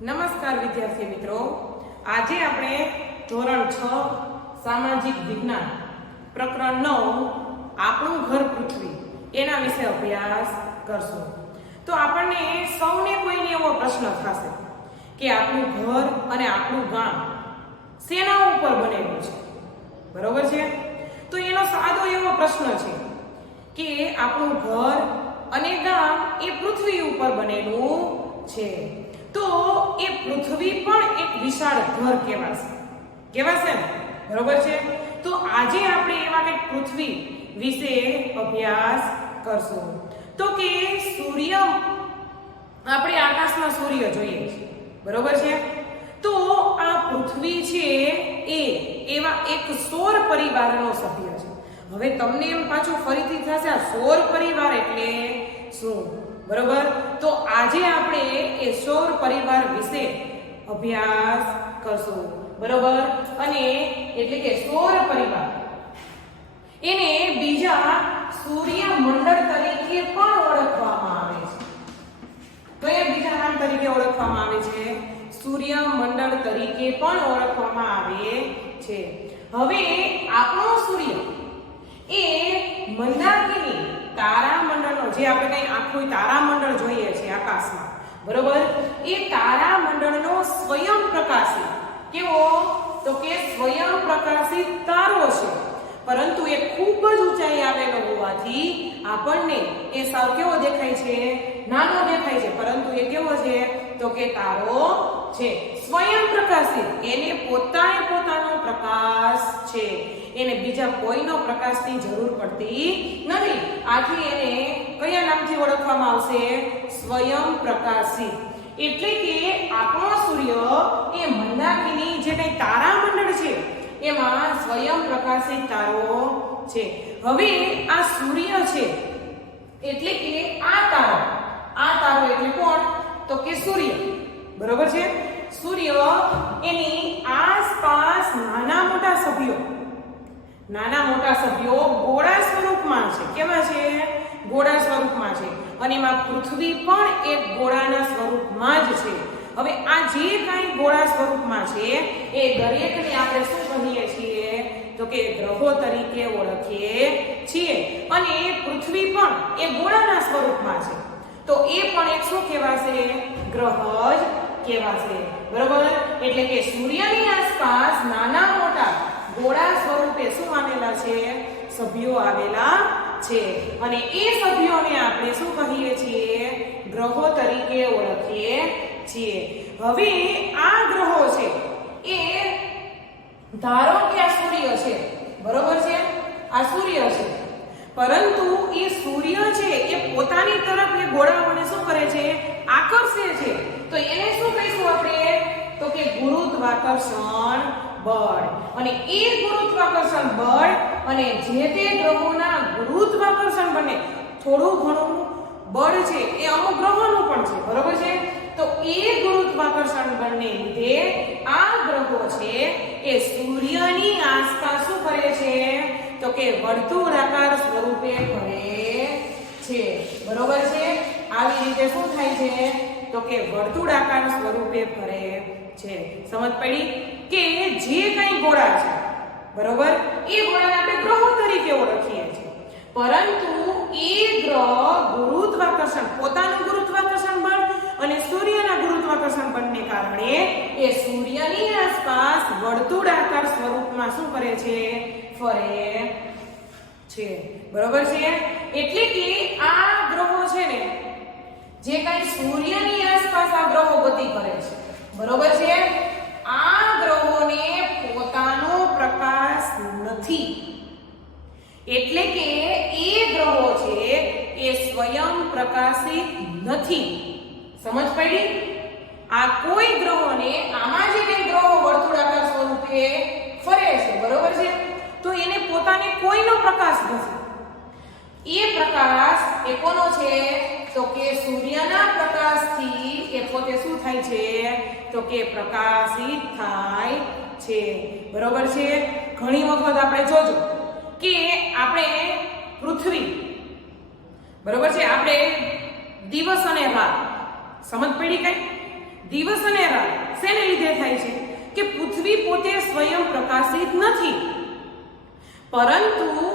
નમસ્કાર વિદ્યાર્થી મિત્રો, આજે આપણે ધોરણ 6 સામાજિક વિજ્ઞાન પ્રકરણ 9 આપણું ઘર પૃથ્વી એના વિશે અભ્યાસ કરશું. તો આપણને સૌને કોઈને એવો પ્રશ્ન થશે કે આપણું ઘર અને આપણું ગામ શેના ઉપર બનેલું છે, બરોબર છે? તો એનો સાદો એવો પ્રશ્ન છે કે આપણું ઘર અને ગામ એ પૃથ્વી ઉપર બનેલું છે. તો એ પૃથ્વી પણ એક વિશાળ ઘર કહેવાશે ને, બરોબર છે? તો આજે આપણે એવા કંઈક પૃથ્વી વિશે અભ્યાસ કરશું. તો કે સૂર્ય, આપણે આકાશમાં સૂર્ય જોઈએ છીએ, બરોબર છે? તો આ પૃથ્વી છે એ એવા એક સૌર પરિવારનો સભ્ય છે. હવે તમને એમ પાછું ફરીથી થશે આ સૌર પરિવાર એટલે શું, બરોબર? તો આજે આપણે એ સૌર પરિવાર વિશે અભ્યાસ કરશું, બરોબર? અને એટલે કે સૌર પરિવાર એને બીજા સૂર્યમંડળ તરીકે પણ ઓળખવામાં આવે છે. કયા બીજા નામ તરીકે ઓળખવામાં આવે છે? સૂર્યમંડળ તરીકે પણ ઓળખવામાં આવે છે. હવે આપણો સૂર્ય એ મંદાકિની તારામંડળનો, જે આપણે કઈ આખું તારામંડળ જોઈએ છે આકાશમાં, બરોબર? એ તારામંડળનો સ્વયં પ્રકાશિત, કેવો? તો કે સ્વયં પ્રકાશિત તારો છે. પરંતુ એ ખૂબ જ ઊંચાઈ આવેલો હોવાથી આપણને એ સાવ કેવો દેખાય છે? નાનો દેખાય છે. પરંતુ એ કેવો છે? તો કે તારો છે, સ્વયં પ્રકાશિત. એને પોતાનો પ્રકાશ છે, એને બીજા કોઈનો પ્રકાશની જરૂર પડતી નથી. આથી એને કયા નામથી ઓળખવામાં આવશે? સ્વયં પ્રકાશિત. એટલે કે આપણો સૂર્ય એ મંદાકિની જે કંઈ તારામંડળ છે એમાં સ્વયં પ્રકાશિત તારો છે. હવે આ સૂર્ય છે એટલે કે આ તારો એટલે કોણ? તો કે સૂર્ય, બરોબર છે? સૂર્ય એની આસપાસ નાના મોટા સભ્યો ગોળા સ્વરૂપમાં છે. કેવા છે? ગોળા સ્વરૂપમાં છે. અને એમાં પૃથ્વી પણ એક ગોળાના સ્વરૂપમાં જ છે. હવે આ જે કાંઈ ગોળા સ્વરૂપમાં છે એ દરેકને આપણે શું કહીએ છીએ? તો કે ગ્રહો તરીકે ઓળખીએ છીએ. અને પૃથ્વી પણ એ ગોળાના સ્વરૂપમાં છે. તો એ પણ એક શું કહેવાશે? ગ્રહ જ કહેવાશે, બરોબર? એટલે કે સૂર્યની આસપાસ નાના મોટા ગોળા સ્વરૂપે શું આવેલા છે? સભ્યો આવેલા છે. અને એ સભ્યોને આપણે શું કહીએ છીએ? ગ્રહો તરીકે ઓળખીએ છીએ. હવે આ ગ્રહો છે એ, ધારો કે આ સૂર્ય છે, બરોબર છે? આ સૂર્ય છે, પરંતુ એ સૂર્ય છે એ પોતાની તરફ એ ગોળાઓને શું કરે છે? આકર્ષે છે. તો એને શું કહીશું આપણે? તો કે ગુરુત્વાકર્ષણ બળ. અને એ ગુરુત્વાકર્ષણ બળ અને જે તે ગ્રહોના ગુરુત્વાકર્ષણ બને થોડું ઘણું બળ છે એ અમુક ગ્રહોનું પણ છે, બરોબર છે? તો એ ગુરુત્વાકર્ષણ બળને લીધે આ ગ્રહો છે એ સૂર્યની આસપાસ શું કરે છે? તો કે વર્તુળાકાર સ્વરૂપે ફરે છે, બરોબર છે? આવી રીતે શું થાય છે? તો કે વર્તુળાકાર સ્વરૂપે ફરે છે. સમજ પડી? કે જે કંઈ ગોળા છે, બરોબર, એ ગોળાને આપણે ગ્રહો તરીકે ઓળખીએ છીએ. પરંતુ એ ગ્રહ પોતાનું ગુરુત્વાકર્ષણ બળ અને સૂર્યના ગુરુત્વાકર્ષણ બળને કારણે એ સૂર્યની આસપાસ વર્તુળાકાર સ્વરૂપમાં શું કરે છે? ફરે છે, બરોબર છે? એટલે કે આ ગ્રહો છે ને, જે કાંઈ સૂર્યની આસપાસ આ ગ્રહો ગતિ કરે છે, બરોબર છે? આ ગ્રહોને પોતાનો પ્રકાશ નથી. એટલે કે એ ગ્રહો છે એ સ્વયં પ્રકાશિત નથી. સમજ પડી? આ કોઈ ગ્રહોને, આમાં જે કંઈ ગ્રહો વર્તુળાકાર સ્વરૂપે ફરે છે, બરોબર છે? તો એને પોતાને કોઈનો પ્રકાશ નથી. એ પ્રકાશ એ કોનો છે? તો કે સૂર્યના પ્રકાશથી એ પોતે શું થાય છે? તો કે પ્રકાશિત થાય છે, બરોબર છે? ઘણી વખત આપણે જોજો કે આપણે પૃથ્વી, બરોબર છે, આપણે દિવસ અને રાત, સમજ પડી? કઈ દિવસ અને રાત શેને લીધે થાય છે કે પૃથ્વી પોતે સ્વયં પ્રકાશિત નથી, પરંતુ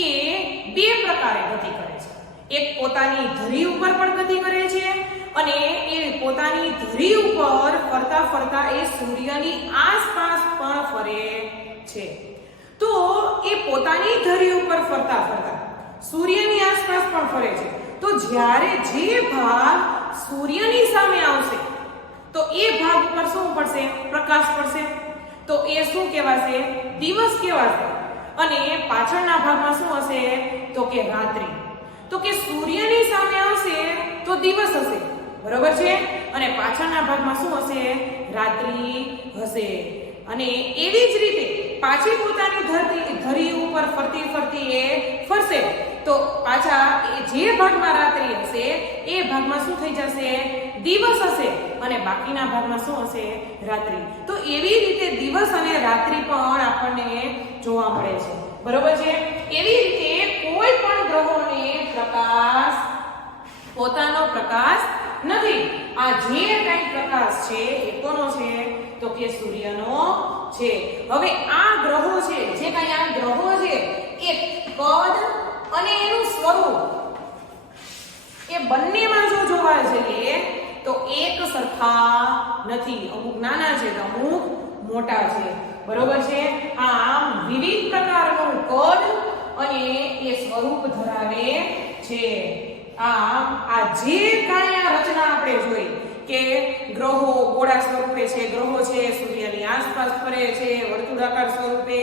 એ બે પ્રકારે ગતિ કરે છે. એક પોતાની ધરી ઉપર પણ ગતિ કરે છે અને એ પોતાની ધરી ઉપર ફરતા ફરતા એ સૂર્યની આસપાસ પણ ફરે છે. તો એ પોતાની ધરી ઉપર ફરતા ફરતા સૂર્યની આસપાસ પણ ફરે છે. તો જ્યારે જે ભાગ સૂર્યની સામે આવશે તો એ ભાગ ઉપર શું પડશે? પ્રકાશ પડશે. તો એ શું કહેવાશે? દિવસ કહેવાશે. અને પાછળના ભાગમાં શું હશે? તો કે રાત્રિ. તો કે સૂર્યની સામે આવશે તો દિવસ હશે, બરોબર છે, અને પાછળના ભાગમાં શું હશે? રાત્રિ હશે. અને એવી જ રીતે પાછી પોતાની ધરી ઉપર ફરતી ફરતી એ ફરશે તો પાછા જે ભાગમાં રાત્રિ હશે એ ભાગમાં શું થઈ જશે? દિવસ હશે. અને બાકીના ભાગમાં શું હશે? રાત્રિ. તો એવી રીતે દિવસ અને રાત્રિ પણ આપણને જોવા મળે છે, બરોબર છે. એવી રીતે કોઈ પણ ગ્રહોને પ્રકાશ, પોતાનો પ્રકાશ નથી. આ જે કંઈ પ્રકાશ છે એ કોનો છે? તો કે સૂર્યનો છે. હવે આ ગ્રહો છે, જે કંઈ આ ગ્રહો છે એ કદ અને એનું સ્વરૂપ એ બંનેમાં જો જોવા જઈએ તો એક સરખા નથી. અમુક નાના છે તો અમુક મોટા છે, બરોબર છે. આમ વિવિધ પ્રકારનું કદ અને એ સ્વરૂપ ધરાવે છે. આ જે કાંઈ આ રચના આપણે જોઈ કે ગ્રહો ગોળા સ્વરૂપે છે, ગ્રહો છે સૂર્યની આસપાસ ફરે છે વર્તુળાકાર સ્વરૂપે,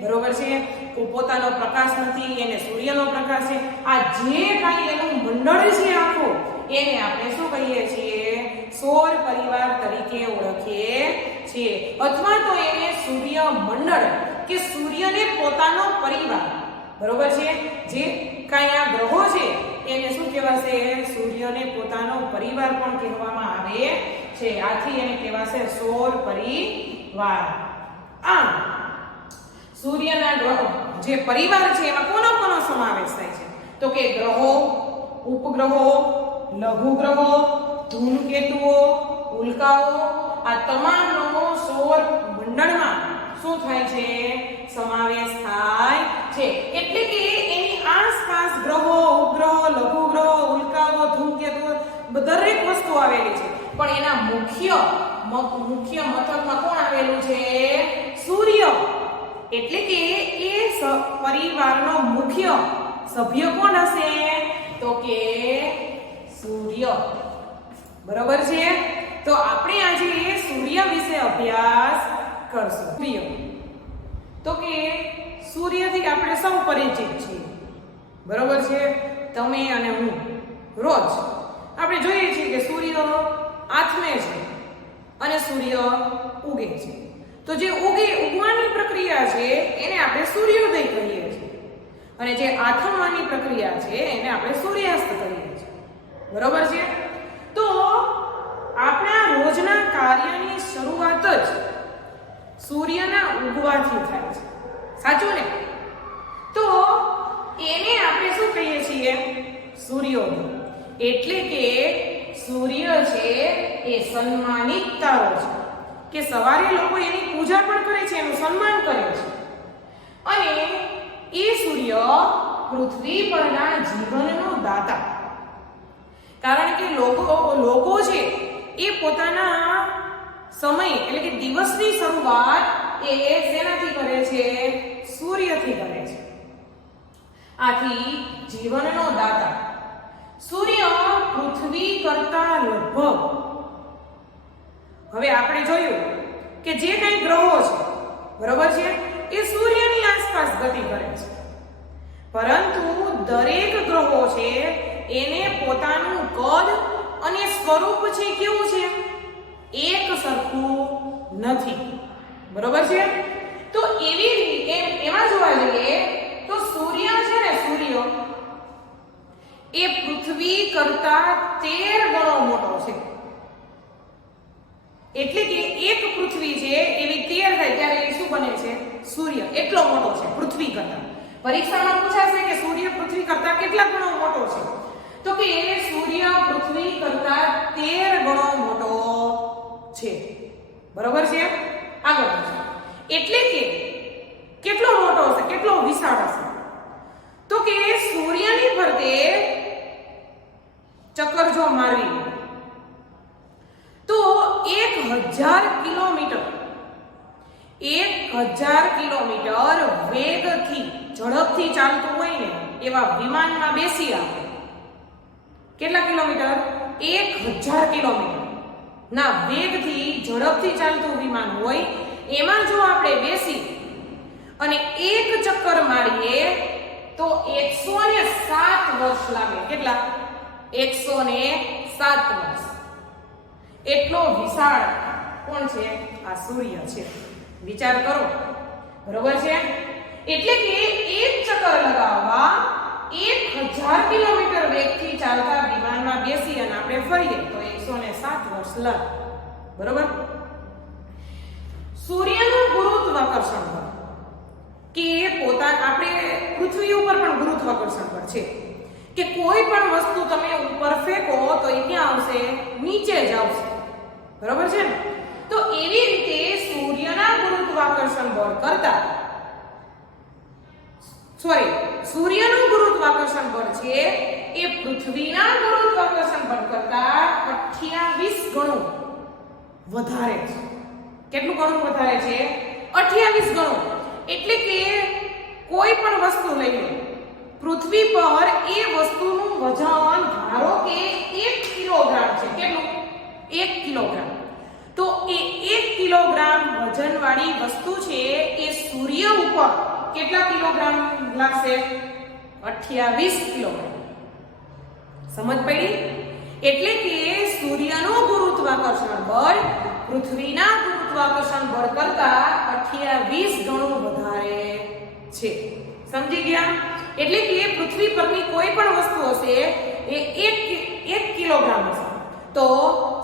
બરોબર છે, પોતાનો પ્રકાશ નથી એને સૂર્યનો પ્રકાશ છે. આ જે કાંઈ એનું મંડળ છે આખું એને આપણે શું કહીએ છીએ? સૌર પરિવાર તરીકે ઓળખીએ છીએ, અથવા તો એને સૂર્ય મંડળ કે સૂર્યને પોતાનો પરિવાર, બરોબર છે. જે કાંઈ આ ગ્રહો છે એને શું કહેવાશે? સૂર્યને પોતાનો પરિવાર પણ કહેવામાં આવે છે. આથી એને કહેવાશે સૌર પરિવાર. આમ સૂર્યના ગ્રહો જે પરિવાર છે એમાં કોનો કોનો સમાવેશ થાય છે? તો કે ગ્રહો, ઉપગ્રહો, લઘુ ગ્રહો, ધૂમકેતુઓ, ઉલ્કાઓ, આ તમામનો સૌર મંડળમાં શું થાય છે? સમાવેશ થાય છે. એટલે કે એની આસપાસ ગ્રહો, ઉપગ્રહો, લઘુ ગ્રહો, ઉલ્કાઓ, ધૂમકેતુઓ દરેક વસ્તુ આવેલી છે. પણ એના મુખ્ય મથકમાં કોણ આવેલું છે? સૂર્ય. એટલે કે એ પરિવારનો મુખ્ય સભ્ય કોણ હશે? તો કે સૂર્ય, બરોબર છે. તો આપણે આજે સૂર્ય વિશે અભ્યાસ કરશું. તો કે સૂર્યથી આપણે સૌ પરિચિત છીએ, બરોબર છે. તમે અને હું રોજ આપણે જોઈએ છીએ કે સૂર્ય આથમે છે અને સૂર્ય ઉગે છે. તો જે ઉગવાની પ્રક્રિયા છે એને આપણે સૂર્યોદય કહીએ છીએ, અને જે આથમવાની પ્રક્રિયા છે એને આપણે સૂર્યાસ્ત કહીએ છીએ, બરોબર છે. તો આપણા રોજના કાર્યની શરૂઆત જ સૂર્યના ઉગવાથી થાય છે, સાચું ને? તો એને આપણે શું કહીએ છીએ? સૂર્યોદય. એટલે કે સૂર્ય છે એ સન્માનિત તારો છે, કે સવારે લોકો એની પૂજા પણ કરે છે, એનું સન્માન કરે છે. અને એ સૂર્ય પૃથ્વી પરના જીવનનો દાતા. કારણ કે લોકો છે એ પોતાના સમય એટલે કે દિવસની શરૂઆત એ શેનાથી કરે છે? સૂર્યથી કરે છે. આથી જીવનનો દાતા સૂર્ય પૃથ્વી કરતા લગભગ, હવે આપણે જોયું કે જે કંઈ ગ્રહો છે, બરોબર છે, એ સૂર્યની આસપાસ ગતિ કરે છે. પરંતુ દરેક ગ્રહો છે એને પોતાનું કદ અને સ્વરૂપ છે કેવું છે? એક સરખું નથી, બરોબર છે. તો એમાં જોવા જઈએ તો સૂર્ય છે ને, સૂર્ય એ પૃથ્વી કરતા 13 ગણો મોટો છે. એટલે કે એક પૃથ્વી છે એવી 13 થાય ત્યારે એ શું બને છે? સૂર્ય એટલો મોટો છે પૃથ્વી કરતા. પરીક્ષામાં પૂછાશે કે સૂર્ય પૃથ્વી કરતા કેટલા ગણો મોટો છે? તો કે સૂર્ય પૃથ્વી કરતા 13 ગણો મોટો બરોબર છે? આગળ વધીએ. એટલે કે કેટલો મોટો હશે, કેટલો વિશાળ હશે? તો કે સૂર્યની ફરતે ચક્કર જો મારવી તો 1000 કિલોમીટર 1000 કિલોમીટર વેગથી ઝડપથી ચાલતું હોય ને એવા વિમાનમાં બેસી આપણે કેટલા કિલોમીટર? 1000 કિલોમીટર ના વેગથી ઝડપથી ચાલતું વિમાન હોય એમાં જો આપણે બેસી અને એક ચક્કર મારીએ તો 107 વર્ષ લાગે. કેટલા? 107 વર્ષ. એટલો વિશાળ કોણ છે? આ સૂર્ય છે. વિચાર કરો. બરોબર છે? એટલે કે એક ચક્કર લગાવવા 1000 કિલોમીટર વેગથી ચાલતા વિમાનમાં બેસી અને આપણે ફરીએ તો 107 વર્ષ લાગે. બરોબર? સૂર્યનું ગુરુત્વાકર્ષણ બળ કે આપણે પૃથ્વી ઉપર પણ ગુરુત્વાકર્ષણ બળ છે કે કોઈ પણ વસ્તુ તમે ઉપર ફેંકો તો એ ક્યાં આવશે? નીચે જ આવશે. બરોબર છે ને? તો એવી રીતે સૂર્યના ગુરુત્વાકર્ષણ બળ કરતા સૂર્યનું ગુરુત્વાકર્ષણ બળ છે એ પૃથ્વીના ગુરુત્વાકર્ષણ બળ કરતા 28 ગણું વધારે છે. કેટલું ગણું વધારે છે? 28 ગણું. એટલે કે કોઈ પણ વસ્તુ લઈ લો, પૃથ્વી પર એ વસ્તુનું વજન ધારો કે 1 કિલોગ્રામ છે. કેટલું? 1 કિલોગ્રામ. તો એ 1 કિલોગ્રામ વજનવાળી વસ્તુ છે એ સૂર્ય ઉપર કેટલા કિલોગ્રામ લાગશે? 28 કિલોગ્રામ. સમજ પડી? એટલે કે સૂર્યનું ગુરુત્વાકર્ષણ બળ પૃથ્વીના ગુરુત્વાકર્ષણ બળ કરતા 28 ગણું વધારે છે. સમજી ગયા? એટલે કે પૃથ્વી પરની કોઈ પણ વસ્તુ હશે એ 1 કિલોગ્રામ હશે તો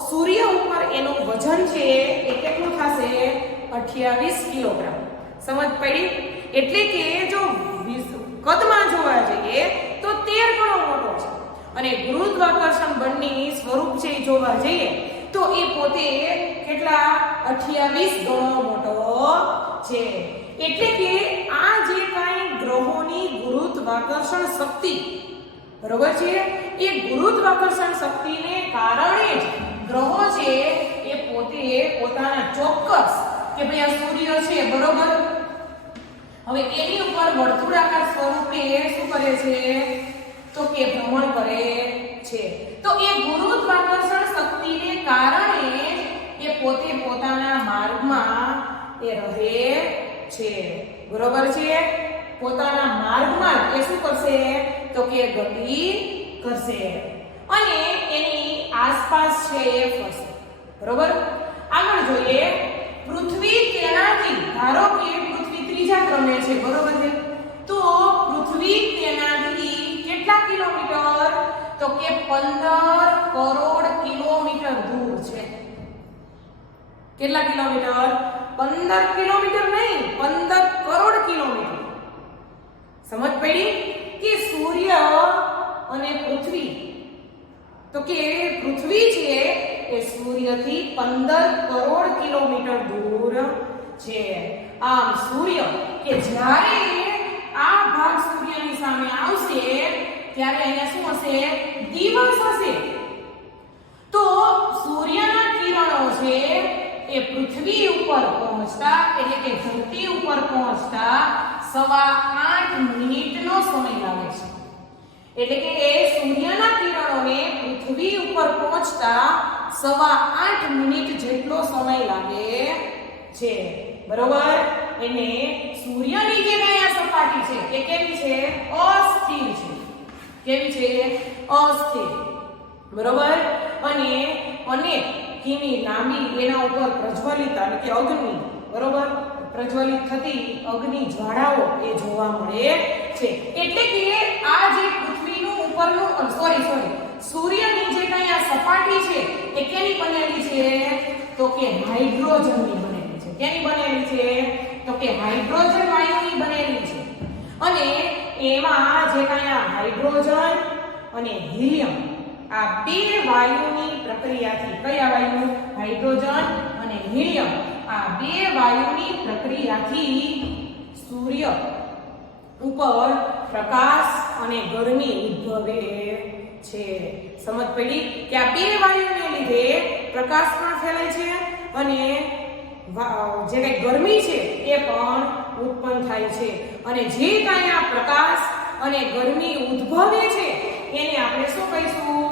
સૂર્ય ઉપર એનું વજન છે એ કેટલું થશે? 28 કિલોગ્રામ. સમજ પડી? એટલે કે જો કદમાં જોવા જઈએ તો 13 ગણો મોટો છે અને ગુરુત્વાકર્ષણ બળની સ્વરૂપ છે જોવા જઈએ તો એ પોતે કેટલા? 28 ગણો મોટો છે. એટલે કે આ જે કાંઈ ગ્રહોની ગુરુત્વાકર્ષણ શક્તિ બરોબર છે એ ગુરુત્વાકર્ષણ શક્તિને કારણે જ ગ્રહો છે એ પોતે પોતાના ચોક્કસ કે ભાઈ આ સૂર્ય છે બરોબર, હવે એની ઉપર વર્તુળાકાર સ્વરૂપે શું કરે છે? તો કે ભ્રમણ કરે છે. તો એ ગુરુત્વાકર્ષણ શક્તિને કારણે એ પોતે પોતાના માર્ગમાં એ રહે છે. બરોબર છે? પોતાના માર્ગમાં એ શું કરશે? તો કે ગતિ કરશે અને એની આસપાસ છે એ ફરશે. બરોબર? આગળ જોઈએ. પૃથ્વી તેનાથી ધારો કે પૃથ્વી ત્રીજા ક્રમે છે. બરોબર છે? તો પૃથ્વી તેનાથી કેટલા કિલોમીટર? તો કે 15 કરોડ કિલોમીટર દૂર છે. કેટલા કિલોમીટર? 15 કિલોમીટર નહીં, 15 કરોડ કિલોમીટર. સમજ પડી? કે સૂર્ય અને પૃથ્વી તો કે પૃથ્વી છે એ સૂર્યથી 15 કરોડ કિલોમીટર દૂર છે. આમ સૂર્ય કે જ્યારે આ ભાગ સૂર્યની સામે આવશે ત્યારે અહીંયા શું હશે? દિવસ હશે. તો સૂર્યના કિરણો છે એ પૃથ્વી ઉપર પહોંચતા એટલે કે ધરતી ઉપર પહોંચતા 8.25 મિનિટનો સમય લાગે છે. એટલે કે સૂર્યના કિરણોને પૃથ્વી ઉપર પહોંચતા 8.25 મિનિટ જેટલો સમય લાગે છે. બરોબર? એને સૂર્યની જે કયા સપાટી છે એ કેવી છે? અસ્થિર છે. કેવી છે? અસ્થિર. બરોબર? અને અનેક કિમી લાંબી એના ઉપર પ્રજ્વલિત એટલે કે અગ્નિ બરોબર પ્રજ્વલિત થતી અગ્નિ જ્વાળાઓ એ જોવા મળે છે. એટલે કે આ જે પૃથ્વીનું ઉપરનું સૂર્યની જે કઈ આ સપાટી છે એ કેની બનેલી છે? તો કે હાઇડ્રોજનની બનેલી છે. કેની બનેલી છે? તો કે હાઇડ્રોજન વાયુની બનેલી છે. અને એમાં જે કઈ આ હાઇડ્રોજન અને હિલિયમ આ બે વાયુની પ્રક્રિયાથી, કયા વાયુ? હાઇડ્રોજન અને હિલિયમ, આ બે વાયુની પ્રક્રિયાથી સૂર્ય ઉપર પ્રકાશ અને ગરમી ઉદ્ભવે છે. સમજ પડી કે આ બે વાયુને લીધે પ્રકાશ પણ ફેલાય છે અને જે કઈ ગરમી છે એ પણ ઉત્પન્ન થાય છે. અને જે કાંઈ આ પ્રકાશ અને ગરમી ઉદ્ભવે છે એને આપણે શું કહીશું?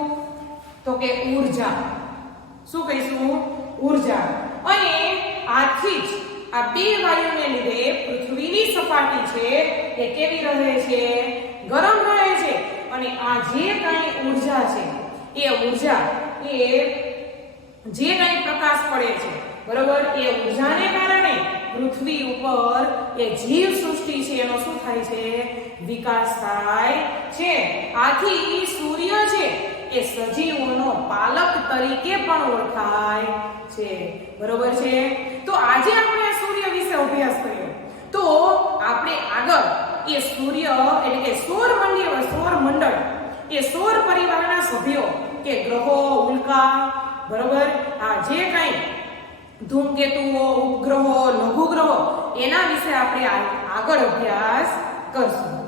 તો કે ઊર્જા. શું કહીશું? ઊર્જા. અને આથી જ આ બે વાયુને લીધે પૃથ્વીની સપાટી છે એ કેવી રહે છે? ગરમ રહે છે. અને આ જે કાંઈ ઊર્જા છે એ ઊર્જા એ જે કાંઈ પ્રકાશ પડે છે, બરોબર, એ ઊર્જાને કારણે પૃથ્વી ઉપર એ જીવ સૃષ્ટિ છે એનો શું થાય છે? વિકાસ થાય છે. આથી સૂર્ય છે એ સજીવોનો પાલક તરીકે પણ ઓળખાય છે. બરોબર છે? તો આજે આપણે સૂર્ય વિશે અભ્યાસ કર્યો. તો આપણે આગળ એ સૂર્ય એટલે કે સૌર મંડળ એ સૌર પરિવારના સભ્યો કે ગ્રહો, ઉલ્કા, બરોબર, આ જે કાંઈ ધૂમકેતુઓ, ઉપગ્રહો, લઘુગ્રહો એના વિશે આપણે આગળ અભ્યાસ કરશું.